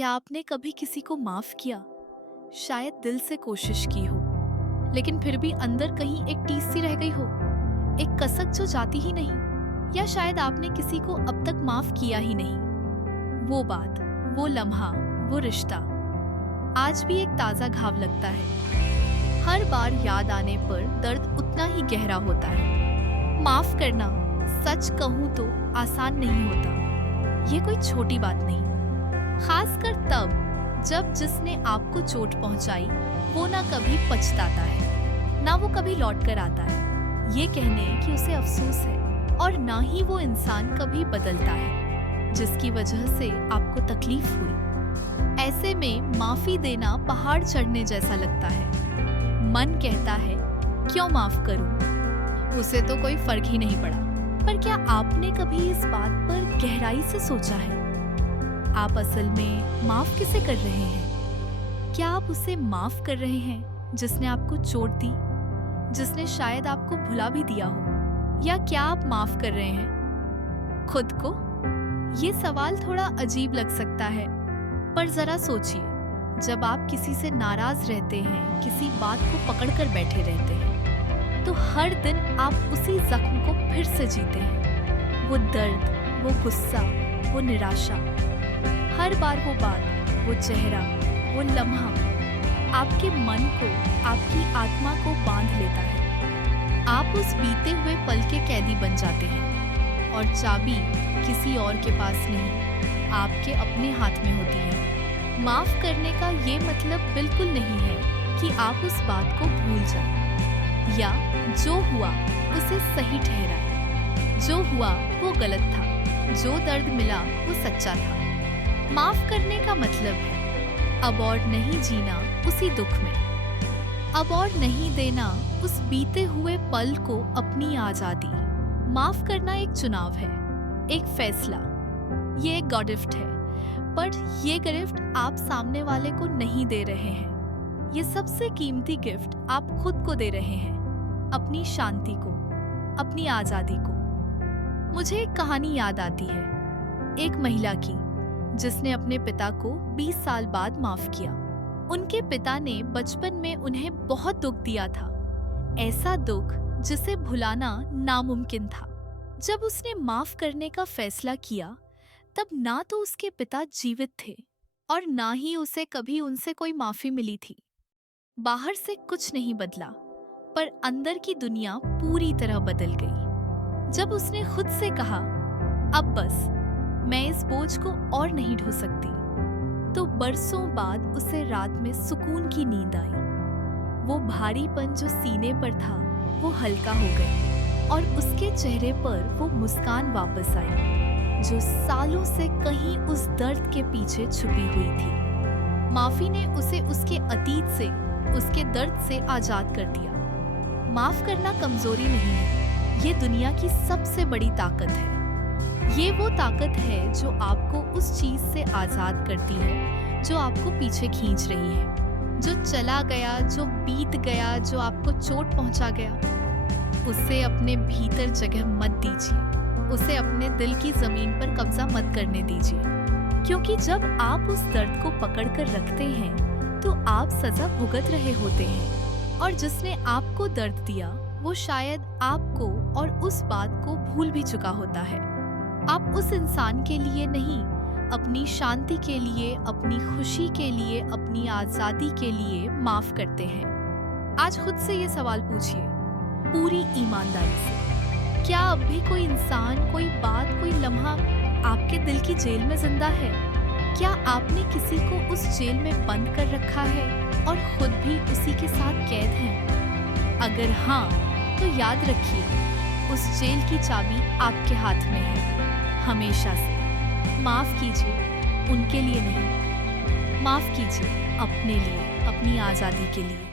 क्या आपने कभी किसी को माफ किया? शायद दिल से कोशिश की हो, लेकिन फिर भी अंदर कहीं एक टीस सी रह गई हो, एक कसक जो जाती ही नहीं। या शायद आपने किसी को अब तक माफ किया ही नहीं। वो बात, वो लम्हा, वो रिश्ता आज भी एक ताजा घाव लगता है। हर बार याद आने पर दर्द उतना ही गहरा होता है। माफ करना, सच कहूं तो आसान नहीं होता। ये कोई छोटी बात नहीं, खासकर तब जब जिसने आपको चोट पहुंचाई वो ना कभी पछताता है, ना वो कभी लौट कर आता है ये कहने कि उसे अफसोस है, और ना ही वो इंसान कभी बदलता है जिसकी वजह से आपको तकलीफ हुई। ऐसे में माफी देना पहाड़ चढ़ने जैसा लगता है। मन कहता है क्यों माफ करूं, उसे तो कोई फर्क ही नहीं पड़ा। पर क्या आपने कभी इस बात पर गहराई से सोचा है, आप असल में माफ किसे कर रहे हैं? क्या आप उसे माफ कर रहे हैं जिसने आपको चोट दी, जिसने शायद आपको भुला भी दिया हो? या क्या आप माफ कर रहे हैं खुद को? ये सवाल थोड़ा अजीब लग सकता है, पर जरा सोचिए, जब आप किसी से नाराज रहते हैं, किसी बात को पकड़ कर बैठे रहते हैं, तो हर दिन आप उसी जख्म को फिर से जीते हैं। वो दर्द, वो गुस्सा, वो निराशा, हर बार वो बात, वो चेहरा, वो लम्हा आपके मन को, आपकी आत्मा को बांध लेता है। आप उस बीते हुए पल के कैदी बन जाते हैं, और चाबी किसी और के पास नहीं, आपके अपने हाथ में होती है। माफ करने का ये मतलब बिल्कुल नहीं है कि आप उस बात को भूल जाएं, या जो हुआ उसे सही ठहराएं। जो हुआ वो गलत था, जो दर्द मिला वो सच्चा था। माफ करने का मतलब है अब और नहीं जीना उसी दुख में, अब और नहीं देना उस बीते हुए पल को अपनी आजादी। माफ करना एक चुनाव है, एक फैसला। ये एक गिफ्ट है, पर ये गिफ्ट आप सामने वाले को नहीं दे रहे हैं। ये सबसे कीमती गिफ्ट आप खुद को दे रहे हैं, अपनी शांति को, अपनी आजादी को। मुझे एक कहानी याद आती है, एक महिला की जिसने अपने पिता को 20 साल बाद माफ किया। उनके पिता ने बचपन में उन्हें बहुत दुख दिया था, ऐसा दुख जिसे भुलाना नामुमकिन था। जब उसने माफ करने का फैसला किया, तब ना तो उसके पिता जीवित थे और ना ही उसे कभी उनसे कोई माफी मिली थी। बाहर से कुछ नहीं बदला, पर अंदर की दुनिया पूरी तरह बदल गई। जब उसने खुद से कहा, अब बस, मैं इस बोझ को और नहीं ढो सकती, तो बरसों बाद उसे रात में सुकून की नींद आई। वो भारीपन जो सीने पर था वो हल्का हो गया, और उसके चेहरे पर वो मुस्कान वापस आई जो सालों से कहीं उस दर्द के पीछे छुपी हुई थी। माफी ने उसे उसके अतीत से, उसके दर्द से आजाद कर दिया। माफ करना कमजोरी नहीं है, ये दुनिया की सबसे बड़ी ताकत है। ये वो ताकत है जो आपको उस चीज से आजाद करती है जो आपको पीछे खींच रही है, जो चला गया, जो बीत गया, जो आपको चोट पहुंचा गया। उसे अपने भीतर जगह मत दीजिए, उसे अपने दिल की जमीन पर कब्जा मत करने दीजिए, क्योंकि जब आप उस दर्द को पकड़ कर रखते हैं तो आप सजा भुगत रहे होते हैं, और जिसने आपको दर्द दिया वो शायद आपको और उस बात को भूल भी चुका होता है। आप उस इंसान के लिए नहीं, अपनी शांति के लिए, अपनी खुशी के लिए, अपनी आजादी के लिए माफ करते हैं। आज खुद से ये सवाल पूछिए, पूरी ईमानदारी से, क्या अब भी कोई इंसान, कोई बात, कोई लम्हा आपके दिल की जेल में जिंदा है? क्या आपने किसी को उस जेल में बंद कर रखा है और खुद भी उसी के साथ कैद हैं? अगर हाँ, तो याद रखिए, उस जेल की चाबी आपके हाथ में है, हमेशा से। माफ कीजिए उनके लिए नहीं, माफ कीजिए अपने लिए, अपनी आजादी के लिए।